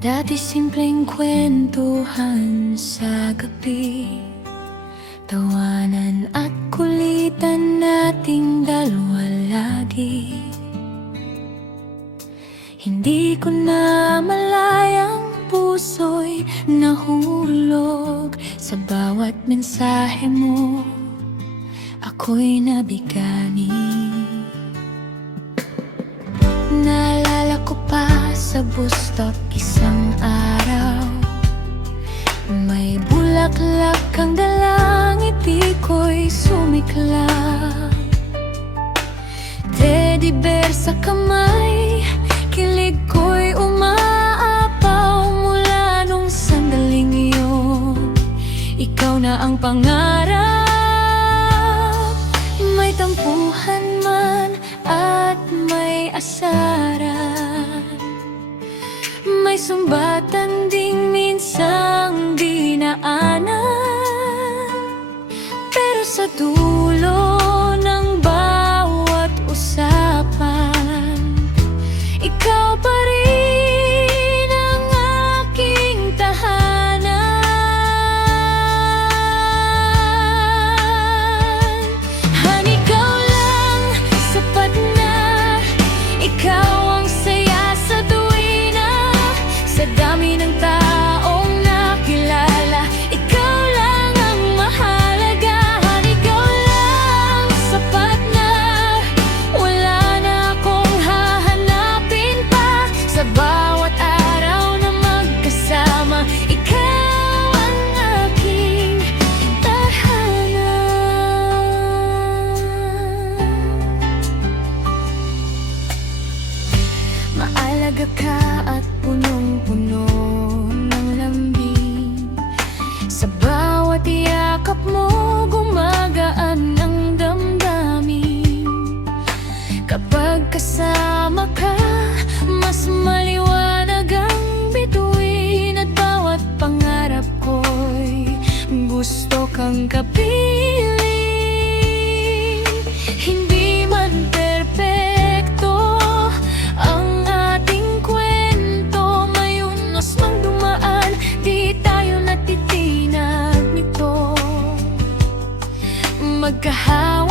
Dati simpleng kwentuhan sa gabi, tawanan at kulitan nating dalawa lagi. Hindi ko na malayang puso'y nahulog sa bawat mensahe mo, ako'y nabigani. Naalala ko pa sa bus stop isang araw, may bulaklak kang dalang, ngiti ko'y sumiklab. Teddy bear sa kamay, kilig ko'y umaapaw. Mula nung sandaling iyon, ikaw na ang pangarap. May tampuhan man at may asaran, may sumbatan ding minsang dinaanan. Pero sa dulo ng bawat usapan, ikaw pa rin ang aking tahanan. Han, ikaw lang, sapat na. Ikaw ang saya sa tuwina, sa dami ng taong nakilala. Ikaw lang ang mahalaga. Han, ikaw lang, sapat na. Wala na akong hahanapin pa. Sa bawat araw na magkasama, ikaw ang aking tahanan. Maalaga ka at punong-puno ng lambing. Sa bawat yakap mo, gumagaan ang damdamin. Kapag kasama ka, mas maliwanag ang bituin. At bawat pangarap ko'y gusto kang kapiling. Hindi man perpekto ang ating kwento, may unos mang dumaan, di tayo natitinag nito. Magkahawa